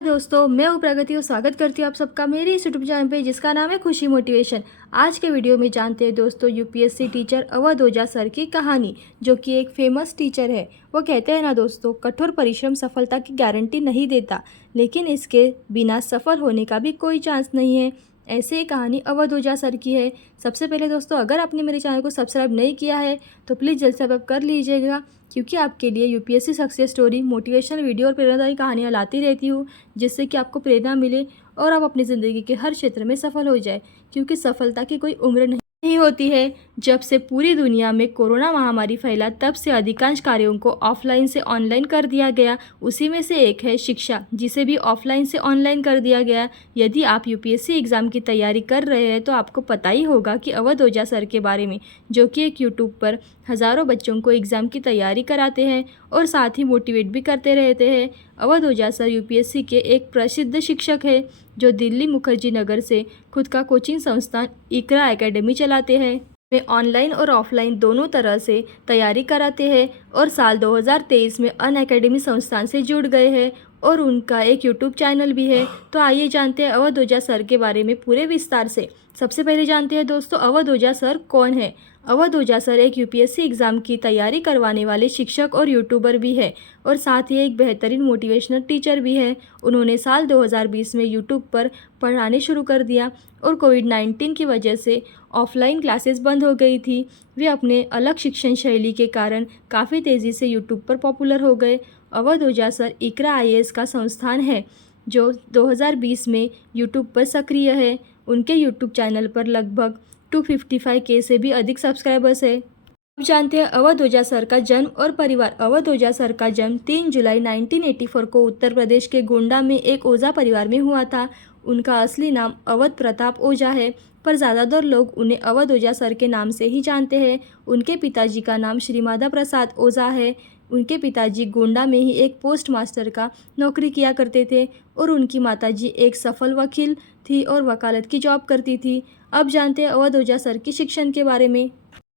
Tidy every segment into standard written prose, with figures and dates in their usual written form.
दोस्तों, मैं हूँ प्रगति और स्वागत करती हूँ आप सबका मेरी इस यूट्यूब चैनल पे जिसका नाम है खुशी मोटिवेशन। आज के वीडियो में जानते हैं दोस्तों यूपीएससी टीचर अवध ओझा सर की कहानी, जो कि एक फेमस टीचर है। वो कहते हैं ना दोस्तों, कठोर परिश्रम सफलता की गारंटी नहीं देता, लेकिन इसके बिना सफल होने का भी कोई चांस नहीं है। ऐसे ही कहानी अवध ओझा सर की है। सबसे पहले दोस्तों, अगर आपने मेरे चैनल को सब्सक्राइब नहीं किया है तो प्लीज़ जल्द से जल्द कर लीजिएगा, क्योंकि आपके लिए UPSC success story, motivational video और प्रेरणादायी कहानियाँ लाती रहती हूँ, जिससे कि आपको प्रेरणा मिले और आप अपनी ज़िंदगी के हर क्षेत्र में सफल हो जाए। क्योंकि सफलता की कोई उम्र नहीं होती है। जब से पूरी दुनिया में कोरोना महामारी फैला, तब से अधिकांश कार्यों को ऑफलाइन से ऑनलाइन कर दिया गया। उसी में से एक है शिक्षा, जिसे भी ऑफलाइन से ऑनलाइन कर दिया गया। यदि आप यूपीएससी एग्ज़ाम की तैयारी कर रहे हैं तो आपको पता ही होगा कि अवध ओझा सर के बारे में, जो कि एक यूट्यूब पर हज़ारों बच्चों को एग्ज़ाम की तैयारी कराते हैं और साथ ही मोटिवेट भी करते रहते हैं। अवध ओझा सर यूपीएससी के एक प्रसिद्ध शिक्षक हैं, जो दिल्ली मुखर्जी नगर से खुद का कोचिंग संस्थान इकरा एकेडमी चलाते हैं। वे ऑनलाइन और ऑफलाइन दोनों तरह से तैयारी कराते हैं और साल 2023 में अन एकेडमी संस्थान से जुड़ गए हैं और उनका एक यूट्यूब चैनल भी है। तो आइए जानते हैं अवध ओझा सर के बारे में पूरे विस्तार से। सबसे पहले जानते हैं दोस्तों, अवध ओझा सर कौन है। अवध ओझा सर एक यूपीएससी एग्ज़ाम की तैयारी करवाने वाले शिक्षक और यूट्यूबर भी है और साथ ही एक बेहतरीन मोटिवेशनल टीचर भी है। उन्होंने साल 2020 में यूट्यूब पर पढ़ाने शुरू कर दिया और कोविड-19 की वजह से ऑफलाइन क्लासेस बंद हो गई थी। वे अपने अलग शिक्षण शैली के कारण काफ़ी तेज़ी से यूट्यूब पर पॉपुलर हो गए। अवध ओझा सर इकरा आईएएस का संस्थान है, जो 2020 में यूट्यूब पर सक्रिय है। उनके यूट्यूब चैनल पर लगभग 255K से भी अधिक सब्सक्राइबर्स है। अब जानते हैं अवध ओझा सर का जन्म और परिवार। अवध ओझा सर का जन्म 3 जुलाई 1984 को उत्तर प्रदेश के गोंडा में एक ओझा परिवार में हुआ था। उनका असली नाम अवध प्रताप ओझा है, पर ज़्यादातर लोग उन्हें अवध ओझा सर के नाम से ही जानते हैं। उनके पिताजी का नाम श्री माधव प्रसाद ओझा है। उनके पिताजी गोंडा में ही एक पोस्ट मास्टर का नौकरी किया करते थे और उनकी माताजी एक सफल वकील थी और वकालत की जॉब करती थी। अब जानते हैं अवध ओझा सर की शिक्षण के बारे में।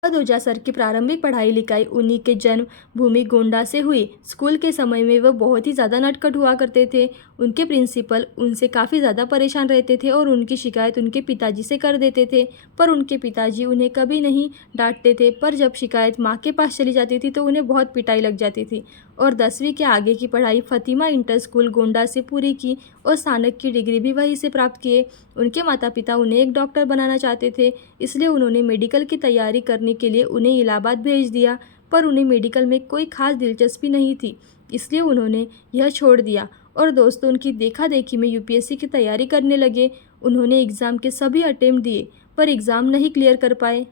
अवध ओझा सर की प्रारंभिक पढ़ाई लिखाई उन्हीं के जन्म भूमि गोंडा से हुई। स्कूल के समय में वह बहुत ही ज़्यादा नटखट हुआ करते थे। उनके प्रिंसिपल उनसे काफ़ी ज़्यादा परेशान रहते थे और उनकी शिकायत उनके पिताजी से कर देते थे, पर उनके पिताजी उन्हें कभी नहीं डांटते थे। पर जब शिकायत माँ के पास चली जाती थी तो उन्हें बहुत पिटाई लग जाती थी और 10वीं के आगे की पढ़ाई फतिमा इंटर स्कूल गोंडा से पूरी की और स्नातक की डिग्री भी वहीं से प्राप्त किए। उनके माता पिता उन्हें एक डॉक्टर बनाना चाहते थे, इसलिए उन्होंने मेडिकल की तैयारी करने के लिए उन्हें इलाहाबाद भेज दिया, पर उन्हें मेडिकल में कोई खास दिलचस्पी नहीं थी, इसलिए उन्होंने यह छोड़ दिया और दोस्तों उनकी देखा देखी में यूपीएससी की तैयारी करने लगे। उन्होंने एग्ज़ाम के सभी अटेम्प्ट दिए, पर एग्ज़ाम नहीं क्लियर कर पाए।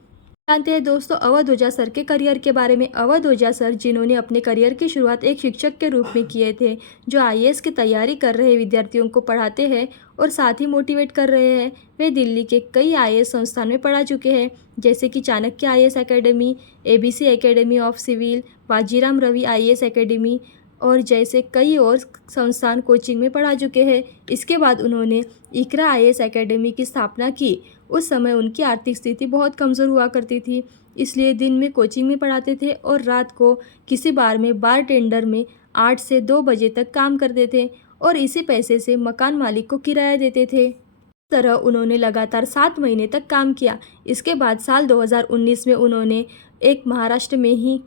जानते हैं दोस्तों अवध ओझा सर के करियर के बारे में। अवध ओझा सर, जिन्होंने अपने करियर की शुरुआत एक शिक्षक के रूप में किए थे, जो आईएएस की तैयारी कर रहे विद्यार्थियों को पढ़ाते हैं और साथ ही मोटिवेट कर रहे हैं। वे दिल्ली के कई आईएएस संस्थान में पढ़ा चुके हैं, जैसे कि Chanakya IAS academy, ABC academy of civil, Bajiram Ravi IAS academy और जैसे कई और संस्थान कोचिंग में पढ़ा चुके हैं। इसके बाद उन्होंने इकरा आईएएस एकेडमी की स्थापना की। उस समय उनकी आर्थिक स्थिति बहुत कमज़ोर हुआ करती थी, इसलिए दिन में कोचिंग में पढ़ाते थे और रात को किसी बार में बार टेंडर में 8 से 2 बजे तक काम करते थे और इसी पैसे से मकान मालिक को किराया देते थे। इस तरह उन्होंने लगातार 7 महीने तक काम किया। इसके बाद साल 2019 में उन्होंने एक महाराष्ट्र में ही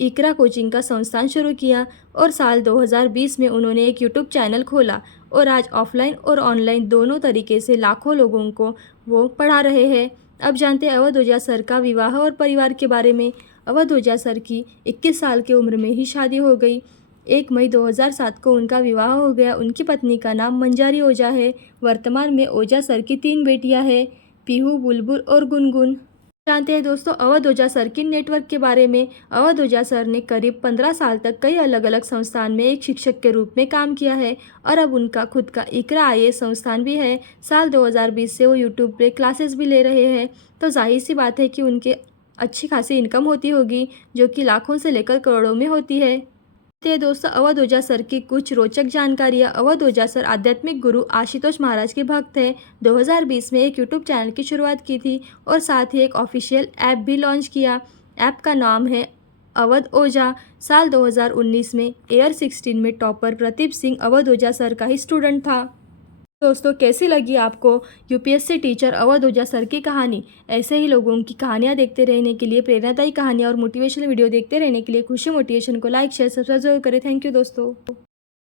इकरा कोचिंग का संस्थान शुरू किया और साल 2020 में उन्होंने एक यूट्यूब चैनल खोला और आज ऑफलाइन और ऑनलाइन दोनों तरीके से लाखों लोगों को वो पढ़ा रहे हैं। अब जानते हैं अवध ओझा सर का विवाह और परिवार के बारे में। अवध ओझा सर की 21 साल की उम्र में ही शादी हो गई। 1 मई 2007 को उनका विवाह हो गया। उनकी पत्नी का नाम मंजारी ओझा है। वर्तमान में ओझा सर की 3 बेटियां हैं, पीहू, बुलबुल और गुनगुन। जानते हैं दोस्तों अवध ओझा सर की नेटवर्क के बारे में। अवध ओझा सर ने करीब 15 साल तक कई अलग अलग संस्थान में एक शिक्षक के रूप में काम किया है और अब उनका खुद का इकरा आईएएस संस्थान भी है। साल 2020 से वो यूट्यूब पे क्लासेस भी ले रहे हैं, तो जाहिर सी बात है कि उनके अच्छी खासी इनकम होती होगी, जो कि लाखों से लेकर करोड़ों में होती है। ते दोस्तों अवध ओझा सर की कुछ रोचक जानकारियाँ। अवध ओझा सर आध्यात्मिक गुरु आशुतोष महाराज के भक्त हैं। 2020 में एक यूट्यूब चैनल की शुरुआत की थी और साथ ही एक ऑफिशियल ऐप भी लॉन्च किया। ऐप का नाम है अवध ओझा साल 2019 में एयर 16 में टॉपर प्रदीप सिंह अवध ओझा सर का ही स्टूडेंट था। दोस्तों, कैसी लगी आपको यूपीएससी टीचर अवध ओझा सर की कहानी? ऐसे ही लोगों की कहानियाँ देखते रहने के लिए, प्रेरणादायी कहानियाँ और मोटिवेशनल वीडियो देखते रहने के लिए खुशी मोटिवेशन को लाइक शेयर सब्सक्राइब जरूर करें। थैंक यू दोस्तों।